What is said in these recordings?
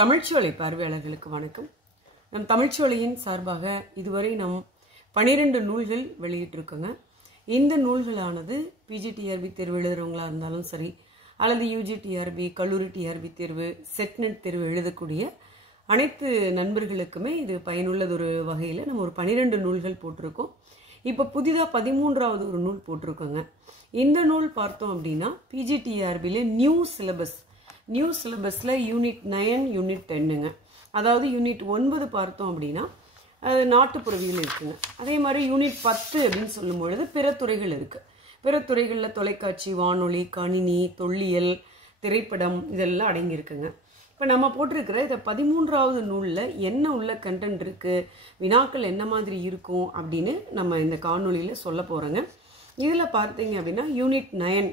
தமிழ்ச்சோலை பார்வையாளர்களுக்கு வணக்கம். நம் தமிழ்ச்சோலையின் சார்பாக இதுவரை நாம் 12 நூல்கள் வெளியிட்டிருக்கோங்க. இந்த நூல்களானது பிஜிடிஆர்பி தேர்வு எழுதுறவங்களா இருந்தாலும் சரி, அல்லது யூஜிடிஆர்பி, கல்லூரி டிஆர்பி தேர்வு, செட்நெட் தேர்வு எழுதக்கூடிய அனைத்து நண்பர்களுக்குமே இது பயனுள்ளது. ஒரு வகையில் நம்ம ஒரு 12 நூல்கள் போட்டிருக்கோம். இப்போ புதிதாக 13வது ஒரு நூல் போட்டிருக்கோங்க. இந்த நூல் பார்த்தோம் அப்படின்னா பிஜிடிஆர்பியில் நியூ சிலபஸில் யூனிட் 9, யூனிட் 10ங்க. அதாவது யூனிட் 9 பார்த்தோம் அப்படின்னா அது நாட்டுப்புறவியல் இருக்குங்க. அதே மாதிரி யூனிட் 10 அப்படின்னு சொல்லும் பொழுது பிற துறைகள் இருக்குது. பிற துறைகளில் தொலைக்காட்சி, வானொலி, கணினி, தொல்லியல், திரைப்படம் இதெல்லாம் அடங்கியிருக்குங்க. இப்போ நம்ம போட்டிருக்கிற இதை 13வது நூலில் என்ன உள்ள கண்டென்ட் இருக்குது, வினாக்கள் என்ன மாதிரி இருக்கும் அப்படின்னு நம்ம இந்த காணொலியில் சொல்ல போகிறோங்க. இதில் பார்த்தீங்க அப்படின்னா யூனிட் 9,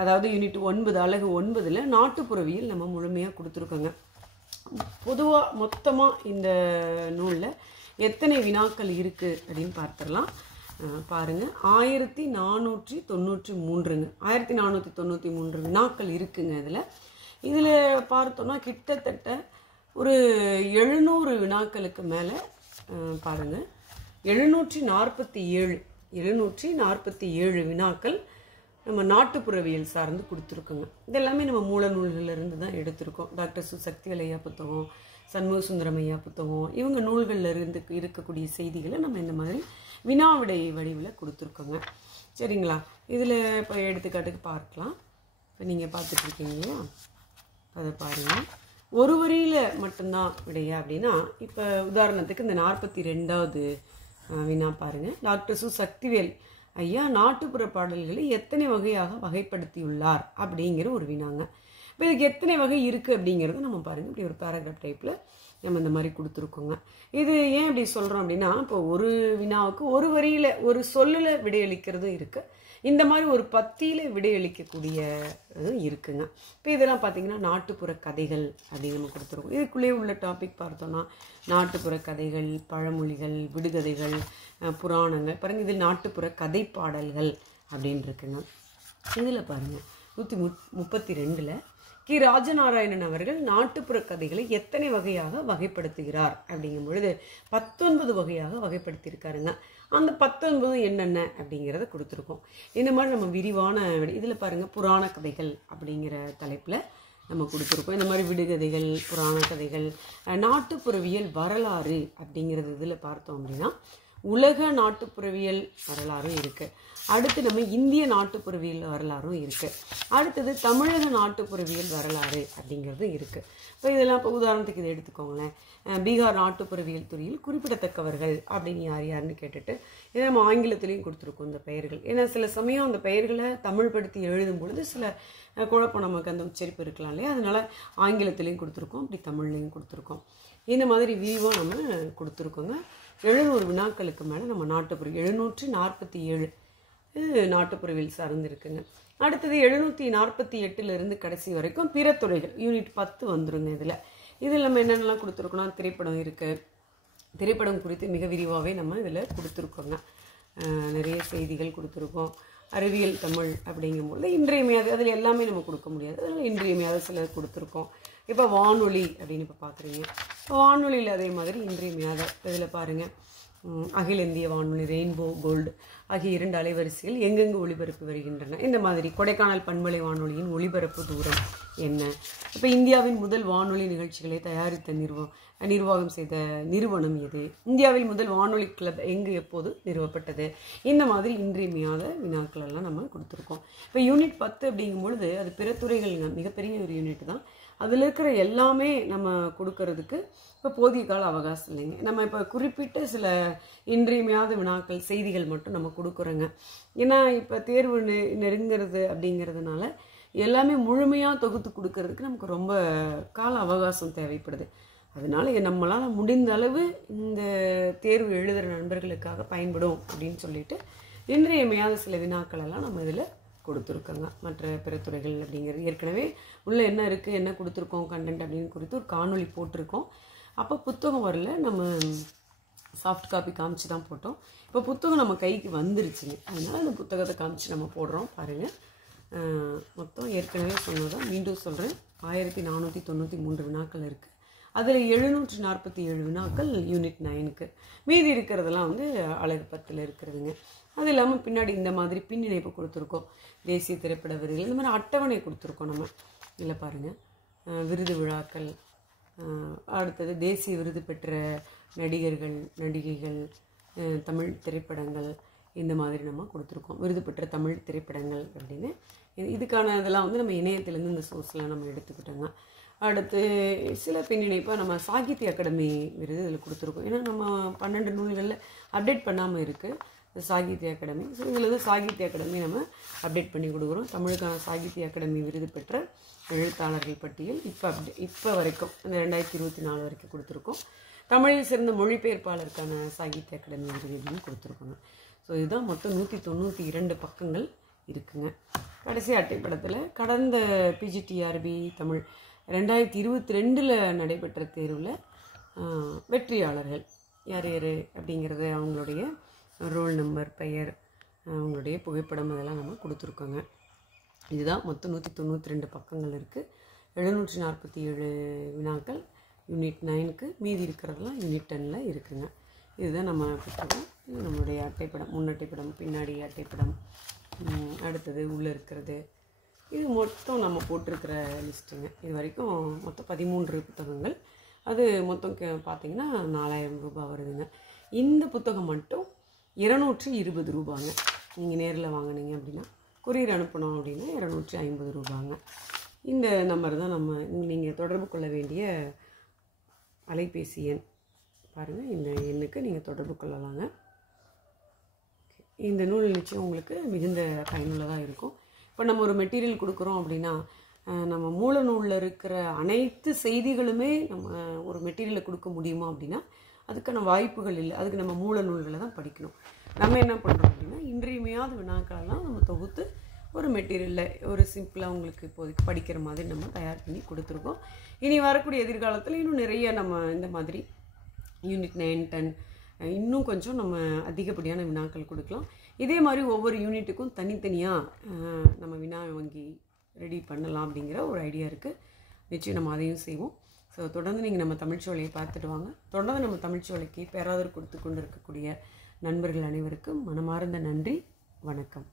அதாவது யூனிட் 9 அலகு 9ல் நாட்டுப்புறவியல் நம்ம முழுமையாக கொடுத்துருக்கோங்க. பொதுவாக மொத்தமாக இந்த நூலில் எத்தனை வினாக்கள் இருக்குது அப்படின்னு பார்த்துடலாம். பாருங்கள், 1493ங்க. 1493 வினாக்கள் இருக்குங்க. இதில் பார்த்தோன்னா கிட்டத்தட்ட ஒரு 700 வினாக்களுக்கு மேலே பாருங்கள், 747 வினாக்கள் நம்ம நாட்டுப்புறவியல் சார்ந்து கொடுத்துருக்கோங்க. இதெல்லாமே நம்ம மூல நூல்களிலிருந்து தான் எடுத்திருக்கோம். டாக்டர் சக்திவேல் ஐயா புத்தகம், சண்முக சுந்தரம் ஐயா புத்தகம், இவங்க நூல்களில் இருந்து இருக்கக்கூடிய செய்திகளை நம்ம இந்த மாதிரி வினாவிடை வடிவில் கொடுத்துருக்கோங்க. சரிங்களா? இதில் இப்போ எடுத்துக்காட்டுக்கு பார்க்கலாம். இப்போ நீங்கள் பார்த்துட்ருக்கீங்க இல்லையா, அதை பாருங்கள். ஒரு வரியில் மட்டும்தான் விடையா அப்படின்னா, இப்போ உதாரணத்துக்கு இந்த 42வது வினா பாருங்கள். டாக்டர் சக்திவேல் ஐயா நாட்டுப்புற பாடல்களை எத்தனை வகையாக வகைப்படுத்தியுள்ளார் அப்படிங்கிற ஒரு வினாங்க. இப்போ இதுக்கு எத்தனை வகை இருக்குது அப்படிங்கிறத நம்ம பாருங்கள். இப்படி ஒரு பேராகிராஃப் டைப்பில் நம்ம இந்த மாதிரி கொடுத்துருக்கோங்க. இது ஏன் இப்படி சொல்கிறோம் அப்படின்னா, இப்போ ஒரு வினாவுக்கு ஒரு வரியில் ஒரு சொல்லில் விடையளிக்கிறதும் இருக்குது, இந்த மாதிரி ஒரு பத்தியில் விடையளிக்கக்கூடிய இருக்குங்க. இப்போ இதெல்லாம் பார்த்தீங்கன்னா நாட்டுப்புற கதைகள் அப்படின்னு நம்ம கொடுத்துருக்கோம். இதுக்குள்ளேயே உள்ள டாபிக் பார்த்தோன்னா நாட்டுப்புற கதைகள், பழமொழிகள், விடுகதைகள், புராணங்கள் பாருங்கள். இதில் நாட்டுப்புற கதை பாடல்கள் அப்படின்னு இருக்குங்க. இதில் பாருங்கள் 132ல் கி. ராஜநாராயணன் அவர்கள் நாட்டுப்புற கதைகளை எத்தனை வகையாக வகைப்படுத்துகிறார் அப்படிங்கும் பொழுது 19 வகையாக வகைப்படுத்தியிருக்காருங்க. அந்த 19 என்னென்ன அப்படிங்கிறத கொடுத்துருக்கோம். இந்த மாதிரி நம்ம விரிவான இதில் பாருங்கள், புராண கதைகள் அப்படிங்கிற தலைப்பில் நம்ம கொடுத்துருக்கோம். இந்த மாதிரி விடுகதைகள், புராண கதைகள், நாட்டுப்புறவியல் வரலாறு அப்படிங்கிறது இதில் பார்த்தோம் அப்படின்னா உலக நாட்டுப்புறவியல் வரலாறும் இருக்குது. அடுத்து நம்ம இந்திய நாட்டுப்புறவியல் வரலாறும் இருக்குது. அடுத்தது தமிழக நாட்டுப்புறவியல் வரலாறு அப்படிங்கிறது இருக்குது. இப்போ இதெல்லாம் இப்போ உதாரணத்துக்கு இதை எடுத்துக்கோங்களேன். பீகார் நாட்டுப்புறவியல் துறையில் குறிப்பிடத்தக்கவர்கள் அப்படின்னு யாருன்னு கேட்டுட்டு இதை நம்ம ஆங்கிலத்திலையும் கொடுத்துருக்கோம் இந்த பெயர்கள். ஏன்னா சில சமயம் அந்த பெயர்களை தமிழ் படுத்தி எழுதும் பொழுது சில குழப்பம் நமக்கு அந்த உச்சரிப்பு இருக்கலாம் இல்லையா, அதனால ஆங்கிலத்திலையும் கொடுத்துருக்கோம், அப்படி தமிழ்லையும் கொடுத்துருக்கோம். இந்த மாதிரி விரிவாக நம்ம கொடுத்துருக்கோங்க. 700 வினாக்களுக்கு மேலே நம்ம நாட்டுப்புற 747 இது நாட்டுப்புறவியல் சார்ந்து இருக்குங்க. அடுத்தது 748லிருந்து கடைசி வரைக்கும் பிற துறைகள் யூனிட் 10 வந்துருங்க. இதில் நம்ம என்னென்னலாம் கொடுத்துருக்கோம்னா திரைப்படம் இருக்குது. திரைப்படம் குறித்து மிக விரிவாகவே நம்ம இதில் கொடுத்துருக்கோங்க. நிறைய செய்திகள் கொடுத்துருக்கோம். அறிவியல் தமிழ் அப்படிங்கும்போது இன்றியமையாது, அதில் எல்லாமே நம்ம கொடுக்க முடியாது, அதில் இன்றியமையாத சில கொடுத்துருக்கோம். இப்போ வானொலி அப்படின்னு இப்போ பார்க்குறீங்க. வானொலியில் அதே மாதிரி இன்றியமையாத இதில் பாருங்கள், அகில இந்திய வானொலி, ரெயின்போ, கோல்டு ஆகிய 2 அலைவரிசைகள் எங்கெங்கு ஒளிபரப்பி வருகின்றன. இந்த மாதிரி கொடைக்கானல் பண்பலை வானொலியின் ஒளிபரப்பு தூரம் என்ன, இப்போ இந்தியாவின் முதல் வானொலி நிகழ்ச்சிகளை தயாரித்த நிர்வாகம் செய்த நிறுவனம் எது, இந்தியாவில் முதல் வானொலி கிளப் எங்கு எப்போது நிறுவப்பட்டது, இந்த மாதிரி இன்றியமையாத வினாக்கள் எல்லாம் நம்ம கொடுத்துருக்கோம். இப்போ யூனிட் 10 அப்படிங்கும்பொழுது அது பிற துறைகள்ங்க, மிகப்பெரிய ஒரு யூனிட் தான். அதில் இருக்கிற எல்லாமே நம்ம கொடுக்கறதுக்கு இப்போ போதிய கால அவகாசம் இல்லைங்க. நம்ம இப்போ குறிப்பிட்ட சில இன்றியமையாத வினாக்கள், செய்திகள் மட்டும் நம்ம கொடுக்குறோங்க. ஏன்னா இப்போ தேர்வு நெருங்கிறது அப்படிங்கிறதுனால எல்லாமே முழுமையாக தொகுத்து கொடுக்கறதுக்கு நமக்கு ரொம்ப கால அவகாசம் தேவைப்படுது. அதனால நம்மளால் முடிந்த அளவு இந்த தேர்வு எழுதுகிற நண்பர்களுக்காக பயன்படும் அப்படின்னு சொல்லிட்டு இன்றியமையாத சில வினாக்கள் எல்லாம் நம்ம இதில் கொடுத்துருக்கோங்க. மற்ற பிற துறைகள் அப்படிங்கிறது ஏற்கனவே உள்ளே என்ன இருக்குது, என்ன கொடுத்துருக்கோம் கண்டென்ட் அப்படின்னு குறித்து ஒரு காணொலி போட்டிருக்கோம். அப்போ புத்தகம் வரல, நம்ம சாஃப்ட் காப்பி காமிச்சு தான் போட்டோம். இப்போ புத்தகம் நம்ம கைக்கு வந்துருச்சுங்க, அதனால் அந்த புத்தகத்தை காமிச்சு நம்ம போடுறோம். பாருங்கள், மொத்தம் ஏற்கனவே சொன்னதான் மீண்டும் சொல்கிறேன், 1493 வினாக்கள் இருக்குது. அதில் 747 வினாக்கள் யூனிட் 9க்கு. மீதி இருக்கிறதெல்லாம் வந்து அழகு 10ல் இருக்கிறதுங்க. அது இல்லாமல் பின்னாடி இந்த மாதிரி பின் இணைப்பு கொடுத்துருக்கோம். தேசிய திரைப்பட விருதுகள் இந்த மாதிரி அட்டவணை கொடுத்துருக்கோம். நம்ம இதில் பாருங்கள், விருது விழாக்கள், அடுத்தது தேசிய விருது பெற்ற நடிகர்கள், நடிகைகள், தமிழ் திரைப்படங்கள், இந்த மாதிரி நம்ம கொடுத்துருக்கோம். விருது பெற்ற தமிழ் திரைப்படங்கள் அப்படின்னு இதுக்கான இதெல்லாம் வந்து நம்ம இணையத்திலேருந்து இந்த சோர்ஸில் நம்ம எடுத்துக்கிட்டோங்க. அடுத்து சில பின்னிணைப்பாக நம்ம சாகித்ய அகாடமி விருது இதில் கொடுத்துருக்கோம். ஏன்னா நம்ம 12 நூல்களில் அப்டேட் பண்ணாமல் இருக்குது இந்த சாகித்ய அகாடமி. ஸோ இதில் வந்து சாகித்ய அகாடமி நம்ம அப்டேட் பண்ணி கொடுக்குறோம். தமிழுக்கான சாகித்ய அகாடமி விருது பெற்ற எழுத்தாளர்கள் பட்டியல் இப்போ வரைக்கும் இந்த 2024 வரைக்கும் கொடுத்துருக்கோம். தமிழில் சிறந்த மொழிபெயர்ப்பாளருக்கான சாகித்ய அகாடமி விருதுன்னு கொடுத்துருக்கோங்க. ஸோ இதுதான் மொத்தம் 192 பக்கங்கள் இருக்குங்க. கடைசி அட்டைப்படத்தில் கடந்த பிஜிடிஆர்பி தமிழ் 2022 நடைபெற்ற தேர்வில் வெற்றியாளர்கள் யார் யார் அப்படிங்கிறது, அவங்களுடைய ரோல் நம்பர், பெயர், அவங்களுடைய புகைப்படம் இதெல்லாம் நம்ம கொடுத்துருக்கோங்க. இதுதான் மொத்தம் 192 பக்கங்கள் இருக்குது. 747 வினாக்கள் யூனிட் 9க்கு, மீதி இருக்கிறதெல்லாம் யூனிட் 10ல் இருக்குங்க. இதுதான் நம்ம புத்தகம். இது நம்மளுடைய அட்டைப்படம், முன் அட்டைப்படம், பின்னாடி அட்டைப்படம், அடுத்தது உள்ளே இருக்கிறது. இது மொத்தம் நம்ம போட்டிருக்கிற லிஸ்ட்டுங்க. இது வரைக்கும் மொத்தம் 13 புத்தகங்கள். அது மொத்தம் பார்த்திங்கன்னா 4000 ரூபாய் வருதுங்க. இந்த புத்தகம் மட்டும் 220 ரூபாங்க. நீங்கள் நேரில் வாங்கினீங்க அப்படின்னா, கொரியர் அனுப்பணும் அப்படின்னா 250 ரூபாங்க. இந்த நம்பர் தான் நம்ம நீங்கள் தொடர்பு கொள்ள வேண்டிய அலைபேசி எண். பாருங்கள், இந்த எண்ணுக்கு நீங்கள் தொடர்பு கொள்ளலாங்க. இந்த நூல் நிச்சயம் உங்களுக்கு மிகுந்த பயனுள்ளதாக இருக்கும். இப்போ நம்ம ஒரு மெட்டீரியல் கொடுக்குறோம் அப்படின்னா, நம்ம மூல நூலில் இருக்கிற அனைத்து செய்திகளுமே நம்ம ஒரு மெட்டீரியலை கொடுக்க முடியுமா அப்படின்னா அதுக்கான வாய்ப்புகள் இல்லை. அதுக்கு நம்ம மூல நூல்களை தான் படிக்கணும். நம்ம என்ன பண்ணுறோம் அப்படின்னா, இன்றியமையாத வினாக்களெல்லாம் நம்ம தொகுத்து ஒரு மெட்டீரியலில் ஒரு சிம்பிளாக உங்களுக்கு இப்போதைக்கு படிக்கிற மாதிரி நம்ம தயார் பண்ணி கொடுத்துருக்கோம். இனி வரக்கூடிய எதிர்காலத்தில் இன்னும் நிறைய நம்ம இந்த மாதிரி யூனிட் 9, 10 இன்னும் கொஞ்சம் நம்ம அதிகப்படியான வினாக்கள் கொடுக்கலாம். இதே மாதிரி ஒவ்வொரு யூனிட்டுக்கும் தனித்தனியாக நம்ம வினா வங்கி ரெடி பண்ணலாம் அப்படிங்கிற ஒரு ஐடியா இருக்குது. நிச்சயம் நம்ம அதையும் செய்வோம். ஸோ தொடர்ந்து நீங்கள் நம்ம தமிழ்ச்சோலையை பார்த்துட்டு வாங்க. தொடர்ந்து நம்ம தமிழ்ச்சோலைக்கு பேராதரவு கொடுத்து கொண்டு இருக்கக்கூடிய நண்பர்கள் அனைவருக்கும் மனமார்ந்த நன்றி. வணக்கம்.